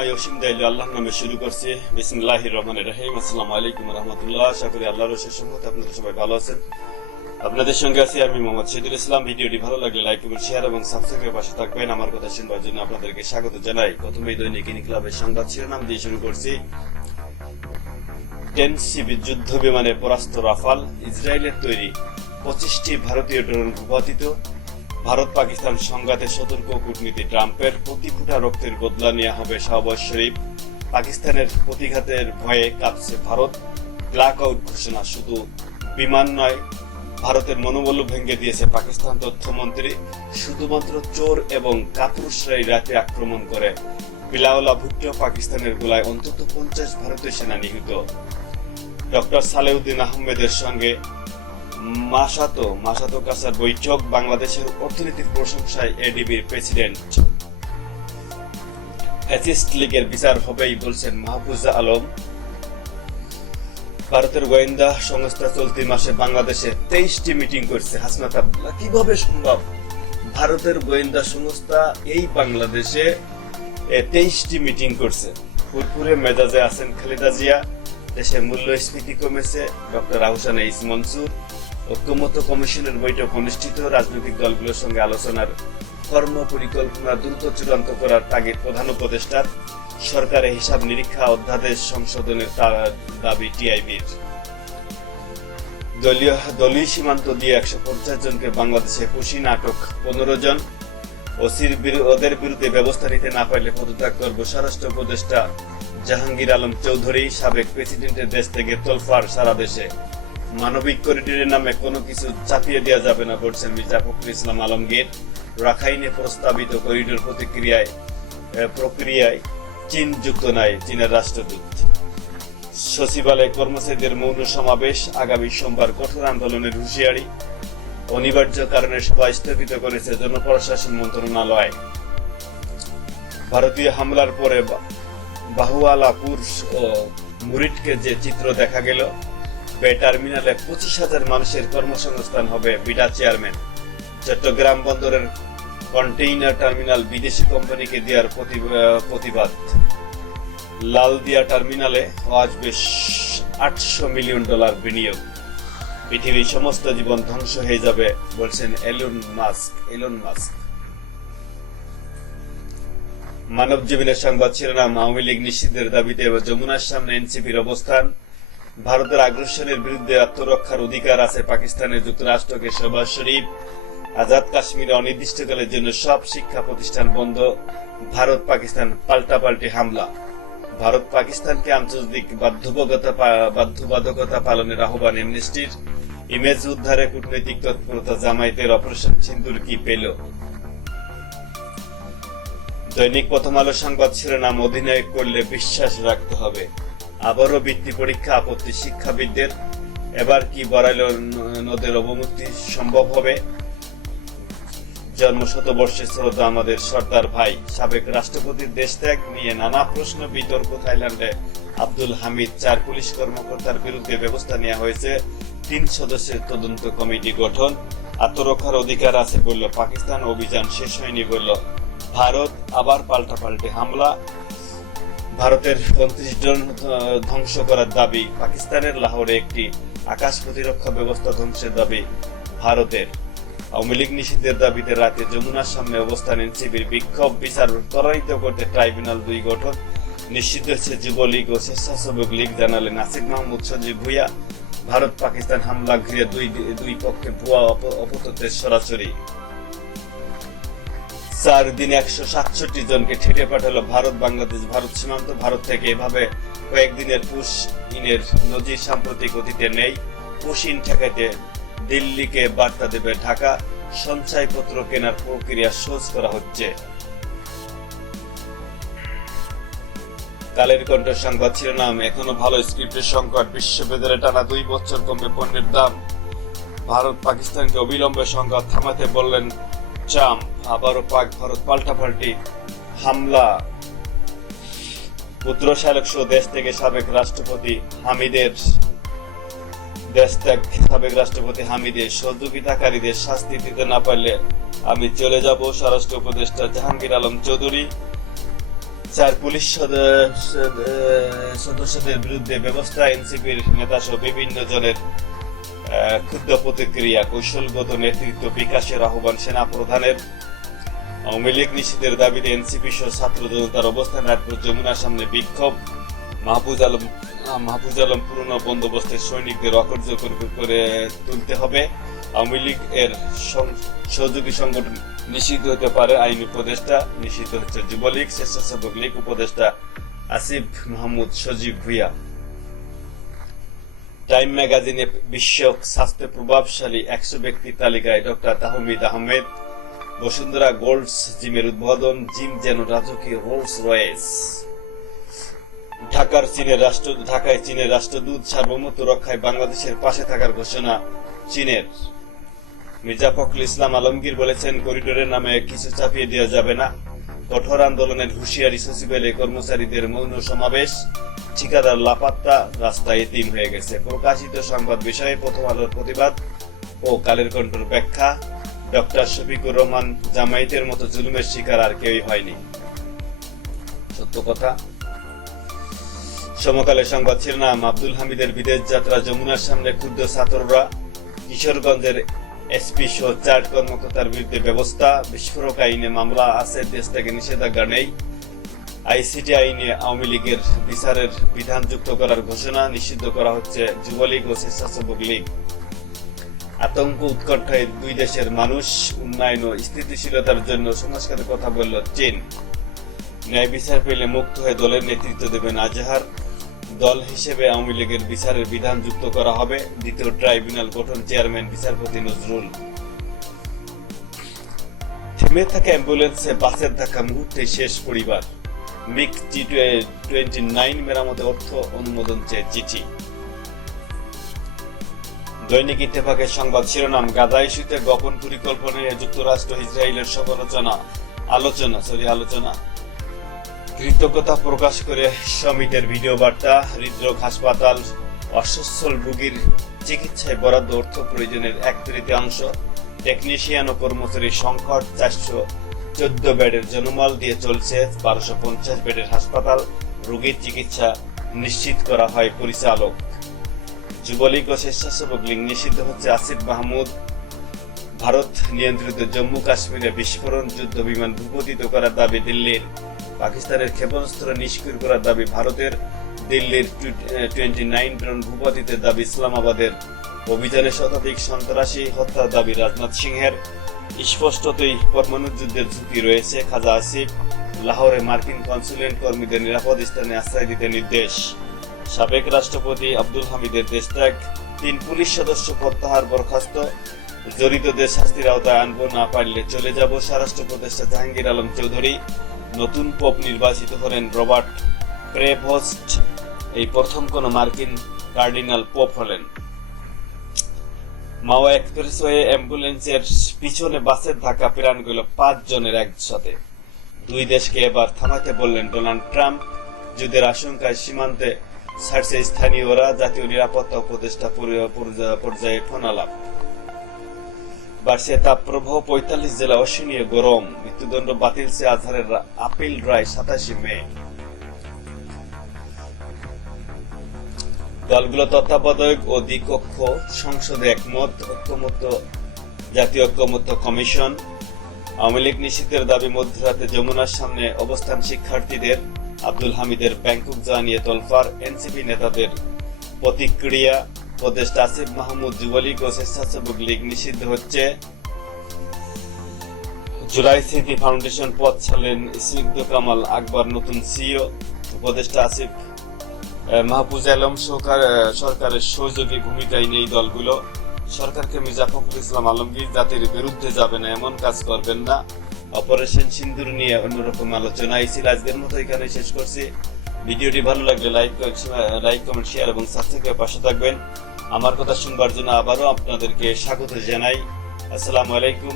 আল্লাহর নামে শুরু করছি বিসমিল্লাহির রহমানির রহিম আসসালামু আলাইকুম রহমতুল্লাহ আশা করি আল্লাহর রসের সম্মত আপনারা সবাই ভালো আছেন আপনাদের সঙ্গে আছি আমি মোহাম্মদ শহীদুল ইসলাম ভিডিওটি ভালো লাগলে লাইক এবং শেয়ার এবং সাবস্ক্রাইবের পাশে থাকবেন। আমার কথা শুনবার জন্য আপনাদেরকে স্বাগত জানাই। প্রথমেই দৈনিক ইনকিলাবের সংবাদ শিরোনাম দিয়ে শুরু করছি। টেনসিবি যুদ্ধ বিমানে পরাস্ত রাফাল, ইসরায়েলের তৈরি পঁচিশটি ভারতীয় ড্রোন ভূপাতিত ভারত পাকিস্তান সংঘাতে সতর্ক কূটনীতি ট্রাম্পের প্রতি ফুটা রক্তের বদলা নেওয়া হবে শাহবাজ শরীফ। পাকিস্তানের প্রতিঘাতের ভয়ে কাঁপছে ভারত। ব্ল্যাক আউট ঘোষণা, শুধু বিমান নয়, ভারতের মনোবল ভেঙে দিয়েছে পাকিস্তান তথ্যমন্ত্রী। শুধুমাত্র চোর এবং কাপুরুষরাই রাতে আক্রমণ করে। বিলাওলা ভুট্টো পাকিস্তানের গোলায় অন্তত পঞ্চাশ ভারতীয় সেনা নিহত। ডক্টর সালেউদ্দিন আহমেদের সঙ্গে মাসাতো মাসাতো কাসার বৈঠক বাংলাদেশের অর্থনীতির প্রশংসায় এডিবির প্রেসিডেন্ট ফ্যাসিস্ট লীগের বিচার হবেই বলছেন মাহফুজা আলম। ভারতের গোয়েন্দা সংস্থা চলতি মাসে বাংলাদেশে তেইশটি মিটিং করছে। হাসনাত আবদুল্লাহ, কীভাবে সম্ভব? ভারতের গোয়েন্দা সংস্থা এই বাংলাদেশে তেইশটি মিটিং করছে। ফুরফুরে মেজাজে আছেন খালেদা জিয়া। দেশে মূল্যস্ফীতি কমেছে। ডক্টর আহসান ইস মনসুর ঐক্যমত কমিশনের বৈঠক অনুষ্ঠিত। রাজনৈতিক দলগুলোর সঙ্গে আলোচনার কর্ম পরিকল্পনা দ্রুত চূড়ান্ত করার তাগিদ প্রধান উপদেষ্টার। সরকারের হিসাব নিরীক্ষা অধ্যাদেশ সংশোধনের দাবি টিআইবির। দলীয় দলীয় সীমান্ত দিয়ে একশো পঞ্চাশ জনকে বাংলাদেশে খুশি নাটক পনেরো জন। ওসির ওদের বিরুদ্ধে ব্যবস্থা নিতে না পারলে পদত্যাগ করব স্বরাষ্ট্র উপদেষ্টা জাহাঙ্গীর আলম চৌধুরী, সাবেক প্রেসিডেন্টের দেশ থেকে তোলফার সারা দেশে। মানবিক করিডোরের নামে কোনো কিছু চাপিয়ে দেওয়া যাবে না, বলছেন মির্জা ফখরুল ইসলাম আলমগীর। রাখাইনে প্রস্তাবিত করিডোর প্রতিক্রিয়ায় প্রক্রিয়ায় চীন যুক্ত নাই, চীনের রাষ্ট্রদূত। সচিবালয় কর্মচারীদের মৌন সমাবেশ আগামী সোমবার কঠোর আন্দোলনের হুঁশিয়ারি। অনিবার্য কারণে সভা স্থগিত করেছে জনপ্রশাসন মন্ত্রণালয়। ভারতীয় হামলার পরে বাহুয়ালাপুর ও মুরিটকে যে চিত্র দেখা গেল বে টার্মিনালে পঁচিশ হাজার মানুষের কর্মসংস্থান হবে বিডা চেয়ারম্যান। চট্টগ্রাম বন্দরের কন্টেইনার টার্মিনাল বিদেশি কোম্পানিকে দেওয়ার প্রতিবাদ। লালদিয়া টার্মিনালে আসবে আটশো মিলিয়ন ডলার বিনিয়োগ। পৃথিবীর সমস্ত জীবন ধ্বংস হয়ে যাবে, বলছেন এলন মাস্ক এলন মাস্ক। মানব জীবনের সংবাদ শিরোনাম আওয়ামী লীগ নিষিদ্ধের দাবিতে যমুনার সামনে এনসিপির অবস্থান। ভারতের আগ্রাসনের বিরুদ্ধে আত্মরক্ষার অধিকার আছে পাকিস্তানের যুক্তরাষ্ট্রকে শরীফ। আজাদ কাশ্মীরে অনির্দিষ্টকালের জন্য সব শিক্ষা প্রতিষ্ঠান বন্ধ। ভারত পাকিস্তান পাল্টাপাল্টি হামলা। ভারত পাকিস্তানকে আন্তর্জাতিক বাধ্যবাধকতা বাধ্যবাধকতা পালনের আহ্বান এমনেস্টির ইমেজ উদ্ধারে কূটনৈতিক তৎপরতা জামায়াতের অপারেশন সিন্দুর কি পেল? দৈনিক প্রথম আলো সংবাদ শিরোনাম, অধিনায়ক করলে বিশ্বাস রাখতে হবে। আবারও বৃত্তি পরীক্ষা, আপত্তি শিক্ষাবিদদের। এবার কি বড়াইল নদের অবমুক্তি সম্ভব হবে। জন্ম শতবর্ষে শ্রদ্ধা আমাদের সর্দার ভাই, সাবেক রাষ্ট্রপতির দেশ ত্যাগ নিয়ে নানা প্রশ্ন, বিতর্ক থাইল্যান্ডে আব্দুল হামিদ চার পুলিশ কর্মকর্তার বিরুদ্ধে ব্যবস্থা নেওয়া হয়েছে। তিন সদস্যের তদন্ত কমিটি গঠন। আত্মরক্ষার অধিকার আছে বলল পাকিস্তান, অভিযান শেষ হয়নি বলল ভারত। আবার পাল্টাপাল্টি হামলা। ভারতের পঁয়ত্রিশ জন ধ্বংস করার দাবি পাকিস্তানের লাহোরে একটি আকাশ প্রতিরক্ষা ব্যবস্থা ধ্বংসের দাবি ভারতের। আওয়ামী লীগ নিষিদ্ধের দাবিতে রাতে যমুনার সামনে অবস্থান এনসিপির বিক্ষোভ বিচার ত্বরান্বিত করতে ট্রাইব্যুনাল দুই গঠন। নিষিদ্ধ হচ্ছে যুবলীগ ও স্বেচ্ছাসেবক লীগ জানালেন আসিফ মাহমুদ সঞ্জীব ভুইয়া। ভারত পাকিস্তান হামলা ঘিরে দুই দুই পক্ষে ভুয়া অপ- অপতথ্যের সরাসরি। চার দিনে একশো সাতষট্টি জনকে ঠেটে পাঠালো ভারত, বাংলাদেশ, ভারত সীমান্ত। ভারত থেকে এভাবে কয়েকদিনের পুশ ইনের নজির সাম্প্রতিক অতীতে নেই। পুশ ইন ঠেকাতে দিল্লিকে বার্তা দেবে ঢাকা। সঞ্চয়পত্র কেনার প্রক্রিয়া সহজ করা হচ্ছে। কালের কণ্ঠ সংবাদ শিরোনাম, এখনও ভালো স্ক্রিপ্টের সংকট বিশ্ববিদ্যালয়ে টানা দুই বছর কমবে পণ্যের দাম। ভারত পাকিস্তানকে অবিলম্বে সংঘাত থামাতে বললেন ট্রাম্প আবারও পাক ভারত পাল্টাপাল্টি হামলা। পুত্র শালক দেশ থেকে সাবেক রাষ্ট্রপতি হামিদের, দেশ ত্যাগ সাবেক রাষ্ট্রপতি হামিদের সহযোগিতাকারীদের শাস্তি দিতে না পারলে আমি চলে যাব স্বরাষ্ট্র উপদেষ্টা জাহাঙ্গীর আলম চৌধুরী। চার পুলিশ সদ- সদ- সদস্যদের বিরুদ্ধে ব্যবস্থা, এনসিপির নেতা সহ বিভিন্ন জনের ক্ষুদ্র প্রতিক্রিয়া, কৌশলগত নেতৃত্ব বিকাশের আহ্বান সেনা প্রধানের আওয়ামী লীগ নিষিদ্ধের দাবিতে এনসিপি সহ ছাত্র জনতার অবস্থান রাজপুর যমুনার সামনে বিক্ষোভ। মাহফুজ আলম মাহফুজ আলম পুরনো বন্দোবস্তের সৈনিকদের অকর্য করে করে তুলতে হবে। আওয়ামী লীগ এর সহযোগী সংগঠন নিষিদ্ধ হতে পারে, আইন উপদেষ্টা নিষিদ্ধ হচ্ছে যুবলীগ, স্বেচ্ছাসেবক লীগ উপদেষ্টা আসিফ মাহমুদ সজীব ভুইয়া। টাইম ম্যাগাজিনে বিশ্ব স্বাস্থ্য প্রভাবশালী একশো ব্যক্তির তালিকায় ডক্টর তাহমিদ আহমেদ, বসুন্ধরা গোল্ডস জিমের উদ্বোধন, জিম যেন রাজকীয় রোলস রয়েস ঢাকার চীনের রাষ্ট্র, ঢাকায় চীনের রাষ্ট্রদূত সার্বভৌমত্ব রক্ষায় বাংলাদেশের পাশে থাকার ঘোষণা চীনের। মির্জা ফখরুল ইসলাম আলমগীর বলেছেন, করিডোরের নামে কিছু চাপিয়ে দেওয়া যাবে না। কঠোর আন্দোলনের হুঁশিয়ারি সচিবালয়ে কর্মচারীদের মৌন সমাবেশ ঠিকাদার লাপাত্তা রাস্তায় এতিম হয়ে গেছে। প্রকাশিত সংবাদ বিষয়ে প্রথম আলোর প্রতিবাদ ও কালের কণ্ঠর ব্যাখ্যা। ডক্টর শফিকুর রহমান জামায়াতের মতো জুলুমের শিকার আর কেউই হয়নি। সত্য কথা। সমকালে সংবাদ শিরোনাম, আব্দুল হামিদের বিদেশ যাত্রা, যমুনার সামনে ক্ষুদ্র ছাত্ররা। কিশোরগঞ্জের এসপি সহ চার কর্মকর্তার বিরুদ্ধে ব্যবস্থা। বিস্ফোরক আইনে মামলা, আছে দেশ থেকে নিষেধাজ্ঞা নেই। আইসিটি আইনে আওয়ামী লীগের বিচারের বিধান যুক্ত করার ঘোষণা নিষিদ্ধ করা হচ্ছে যুবলীগ ও স্বেচ্ছাসেবক লীগ। আতঙ্ক উৎকণ্ঠায় দুই দেশের মানুষ উন্নয়ন ও স্থিতিশীলতার জন্য সংস্কারের কথা বলল চীন। ন্যায় বিচার পেলে মুক্ত হয়ে দলের নেতৃত্ব দেবেন আজহার। দল হিসেবে আওয়ামী লীগের বিচারের বিধান যুক্ত করা হবে, দ্বিতীয় ট্রাইব্যুনাল গঠন চেয়ারম্যান বিচারপতি নজরুল। থেমে থাকা অ্যাম্বুলেন্সে বাসের ধাক্কা মুহূর্তে শেষ পরিবার। মিক টি টোয়েন্টি নাইন মেরামতে অর্থ অনুমোদন চেয়ে চিঠি। দৈনিক ইত্তেফাকের সংবাদ শিরোনাম ইস্যুতে গোপন যুক্তরাষ্ট্র ইসরায়েলের সমালোচনা আলোচনা। সরি, আলোচনা। কৃতজ্ঞতা প্রকাশ করে সমিতের ভিডিও বার্তা, হৃদরোগ হাসপাতাল, অসচ্ছল রোগীর চিকিৎসায় বরাদ্দ অর্থ প্রয়োজনের এক তৃতীয়াংশ। টেকনিশিয়ান ও কর্মচারীর সংকট চারশো চোদ্দ বেডের জনমাল দিয়ে চলছে বারোশো পঞ্চাশ বেডের হাসপাতাল। রোগীর চিকিৎসা নিশ্চিত করা হয় পরিচালক। যুবলীগ ও স্বেচ্ছাসেবক লীগ নিষিদ্ধ হচ্ছে আসিফ মাহমুদ। ভারত নিয়ন্ত্রিত জম্মু কাশ্মীরে বিস্ফোরণ যুদ্ধ বিমান ভূপতিত করার দাবি দিল্লির। পাকিস্তানের ক্ষেপণাস্ত্র নিষ্ক্রিয় করার দাবি ভারতের। দিল্লির টোয়েন্টি নাইন ড্রোন ভূপতিতের দাবি ইসলামাবাদের। অভিযানে শতাধিক সন্ত্রাসী হত্যার দাবি রাজনাথ সিংহের। স্পষ্টতই পরমাণু যুদ্ধের ঝুঁকি রয়েছে খাজা আসিফ। লাহোরে মার্কিন কনসুলেট কর্মীদের নিরাপদ স্থানে আশ্রয় দিতে নির্দেশ। সাবেক রাষ্ট্রপতি আব্দুল হামিদের দেশত্যাগ, তিন পুলিশ সদস্য প্রত্যাহার বরখাস্ত। জড়িতদের শাস্তির আওতায় আনব না পারলে চলে যাব স্বরাষ্ট্র উপদেষ্টা জাহাঙ্গীর আলম চৌধুরী। নতুন পোপ নির্বাচিত হলেন রবার্ট প্রেভোস্ট। এই প্রথম কোন মার্কিন কার্ডিনাল পোপ হলেন। মাওয়া এক্সপ্রেসওয়ে অ্যাম্বুলেন্সের পিছনে বাসের ধাক্কা প্রাণ গেল পাঁচ জনের একসাথে। দুই দেশকে এবার থামাতে বললেন ডোনাল্ড ট্রাম্প। যুদ্ধের আশঙ্কায় সীমান্তে ছাড়ছে স্থানীয়রা, জাতীয় নিরাপত্তা উপদেষ্টা পরি- পর্যায়ে ফোন আলাপ বাড়ছে তাপপ্রবাহ, পঁয়তাল্লিশ জেলা অসহনীয় গরম। মৃত্যুদণ্ড বাতিল, সে আজহারের আপিল রায় সাতাশে মে। দলগুলো তত্ত্বাবধায়ক ও দ্বিকক্ষ সংসদে একমত, ঐক্যমত্য, জাতীয় ঐক্যমত্য কমিশন, আওয়ামী লীগ নিষিদ্ধের দাবি মধ্যরাতে যমুনার সামনে অবস্থান শিক্ষার্থীদের, আব্দুল হামিদের ব্যাংকক জানিয়ে তলফার এনসিপি নেতাদের প্রতিক্রিয়া, উপদেষ্টা আসিফ মাহমুদ যুবলীগ ও স্বেচ্ছাসেবক লীগ নিষিদ্ধ হচ্ছে। জুলাই স্মৃতি ফাউন্ডেশন পদ ছাড়লেন স্নিগ্ধ কামাল আকবর, নতুন সিও উপদেষ্টা আসিফ মাহফুজ আলম সরকার সরকারের সহযোগী ভূমিকায় নেই দলগুলো। সরকারকে মির্জা ফখরুল ইসলাম আলমগীর জাতির বিরুদ্ধে যাবে না, এমন কাজ করবেন না। অপারেশন সিন্দুর নিয়ে অন্যরকম আলোচনা এই ছিল আজকের মতো এখানে শেষ করছি। ভিডিওটি ভালো লাগলে লাইক লাইক, কমেন্ট শেয়ার এবং সাবস্ক্রাইব পাশে থাকবেন। আমার কথা শুনবার জন্য আবারও আপনাদেরকে স্বাগত জানাই। আসসালামু আলাইকুম